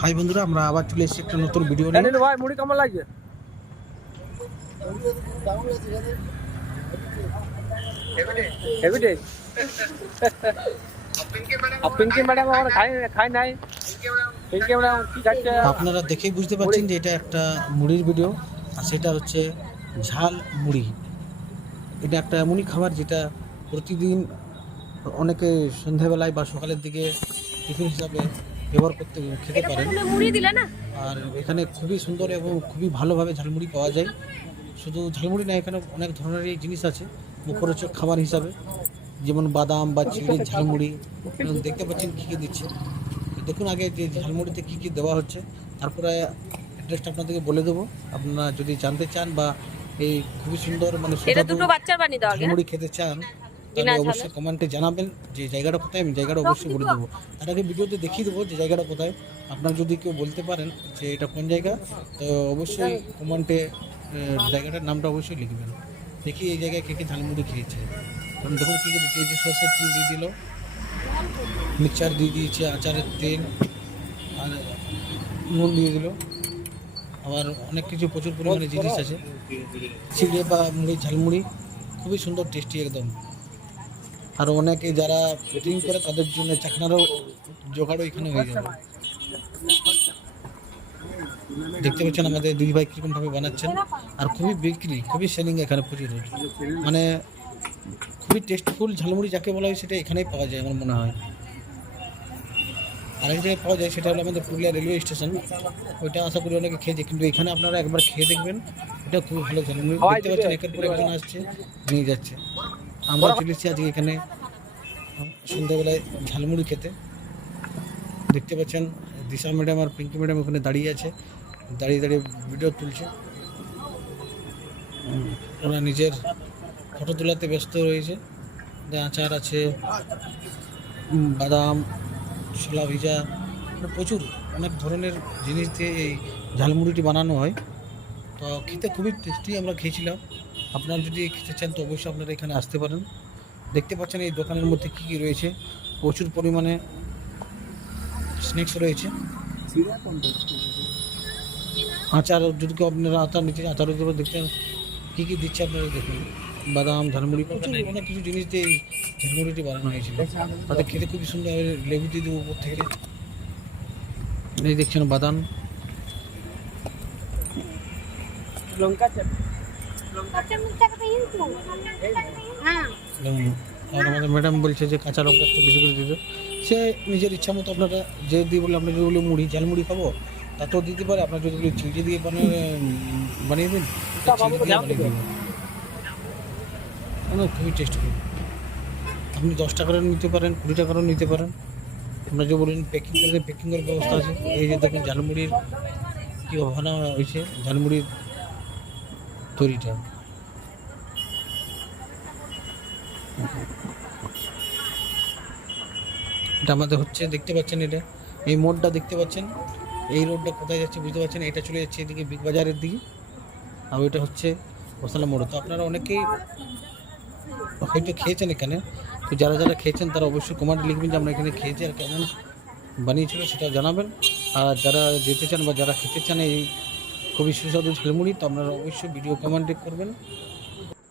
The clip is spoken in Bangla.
হাই বন্ধুরা, আমরা আবার চলে এসেছি একটা নতুন ভিডিও নিয়ে। ভাই মুড়ি কেমন লাগছে? আপনারা দেখেই বুঝতে পারছেন যে এটা একটা মুড়ির ভিডিও, আর সেটা হচ্ছে ঝাল মুড়ি। এটা একটা এমনই খাবার যেটা প্রতিদিন অনেকে সন্ধ্যাবেলায় বা সকালের দিকে টিফিন হিসাবে ব্যবহার করতে খেতে পারেন। আর এখানে খুবই সুন্দর এবং খুবই ভালোভাবে ঝালমুড়ি পাওয়া যায়। শুধু ঝালমুড়ি না, এখানে অনেক ধরনেরই জিনিস আছে মুখরোচক খাবার হিসাবে, যেমন বাদাম বা চিড়ের ঝালমুড়ি। দেখতে পাচ্ছেন কী কী দিচ্ছে। দেখুন আগে যে ঝালমুড়িতে কী কী দেওয়া হচ্ছে, তারপরে অ্যাড্রেসটা আপনাদেরকে বলে দেবো। আপনারা যদি জানতে চান বা এই খুবই সুন্দর মানে ঝালমুড়ি খেতে চান, তাহলে অবশ্যই কমেন্টে জানাবেন যে জায়গাটা কোথায়। আমি জায়গাটা অবশ্যই বলে দেবো। তার আগে ভিডিওতে দেখিয়ে দেবো যে জায়গাটা কোথায়। আপনারা যদি কেউ বলতে পারেন যে এটা কোন জায়গা, তো অবশ্যই কমেন্টে জায়গাটার নামটা অবশ্যই লিখবেন। দেখি এই জায়গায় কে কে ঝালমুড়ি খেয়েছে। কারণ দেখুন কী কী দিচ্ছে। এই যে সরষের তেল দিয়ে দিল, মিক্সচার দিয়ে দিয়েছে, আচারের তেল, আর নুন দিয়ে দিল, আবার অনেক কিছু প্রচুর পরিমাণে জিনিস আছে। চিড়ে বা মুড়ি ঝালমুড়ি খুবই সুন্দর, টেস্টি একদম। আর অনেকে যারা ড্রিঙ্ক করে তাদের জন্য চাকনারও জোগাড়ও এখানে হয়ে যাবে। দেখতে পাচ্ছেন আমাদের দুই ভাই কীরকমভাবে বানাচ্ছেন। আর খুবই বিক্রি, খুবই সেলিং এখানে প্রচুর, মানে খুবই টেস্টফুল ঝালমুড়ি যাকে বলা হয় সেটা এখানেই পাওয়া যায় আমার মনে হয়। আরেক জায়গায় পাওয়া যায়, সেটা হলো আমাদের পুরুলিয়া রেলওয়ে স্টেশন। ওইটা আশা করি অনেকে খেয়েছে, কিন্তু এখানে আপনারা একবার খেয়ে দেখবেন, এটা খুবই ভালো ঝালমুড়ি। দেখতে পাচ্ছেন একের পর একজন আসছে, নিয়ে যাচ্ছে। আমরা চলে এসেছি আজকে এখানে সন্ধ্যাবেলায় ঝালমুড়ি খেতে। দেখতে পাচ্ছেন দিশা ম্যাডাম আর পিঙ্কি ম্যাডাম ওখানে দাঁড়িয়ে আছে, দাঁড়িয়ে দাঁড়িয়ে ভিডিও তুলছে। ওরা নিজের ফটো তোলাতে ব্যস্ত রয়েছে। আচার আছে, বাদাম, ছোলা ভিজা, প্রচুর অনেক ধরনের জিনিস দিয়ে এই ঝালমুড়িটি বানানো হয়। তো খেতে খুবই টেস্টি আমরা খেয়েছিলাম। আপনারা যদি খেতে চান তো অবশ্যই আপনারা এখানে আসতে পারেন। দেখতে পাচ্ছেন এই দোকানের মধ্যে কী কী রয়েছে। প্রচুর পরিমাণে স্ন্যাক্স রয়েছে। আচার যদি কেউ আপনারা আচার নিচে আচারের উপরে দেখছেন কী কী দিচ্ছে আপনারা দেখুন। বাদাম, ঝালমুড়ি, প্রচুর অনেক কিছু জিনিস দিয়ে এই ঝালমুড়িটি বানানো হয়েছিল। তাদের খেতে খুবই সুন্দর, লেবু দিয়ে দেবো উপর থেকে। এই দেখছেন বাদাম, আর আমাদের ম্যাডাম বলছে যে কাঁচা লঙ্কা একটু বেশি করে দিতে। সে নিজের ইচ্ছা মতো আপনারা যে দিয়ে বলে, আপনার যদি বলে মুড়ি ঝালমুড়ি খাবো তাতেও দিতে পারে। আপনার যদি চিংড়ি দিয়ে বানিয়ে দিন, চিংড়ি দিয়ে বানিয়ে দেবেন। খুবই টেস্টফুল। আপনি 10 টাকারও নিতে পারেন, 20 টাকারও নিতে পারেন। আপনার যে বলুন প্যাকিং করে, প্যাকিংয়ের ব্যবস্থা আছে। এই যে দেখুন ঝালমুড়ির কী বানানো হয়েছে, ঝালমুড়ির তৈরিটা। এটা আমাদের হচ্ছে, দেখতে পাচ্ছেন এটা এই মোড়টা দেখতে পাচ্ছেন। এই রোডটা কোথায় যাচ্ছে বুঝতে পারছেন। এটা চলে যাচ্ছে এদিকে বিগ বাজারের দিকে, আর ওইটা হচ্ছে মশলা মোড়। তো আপনারা অনেকেই হয়তো খেয়েছেন এখানে। তো যারা যারা খেয়েছেন তারা অবশ্যই কমেন্টে লিখবেন যে আমরা এখানে খেয়েছি আর কেমন বানিয়েছিল সেটা জানাবেন। আর যারা যেতে চান বা যারা খেতে চান এই খুবই সুস্বাদু ঝালমুড়ি, তো আপনারা অবশ্যই ভিডিও কমেন্টে করবেন।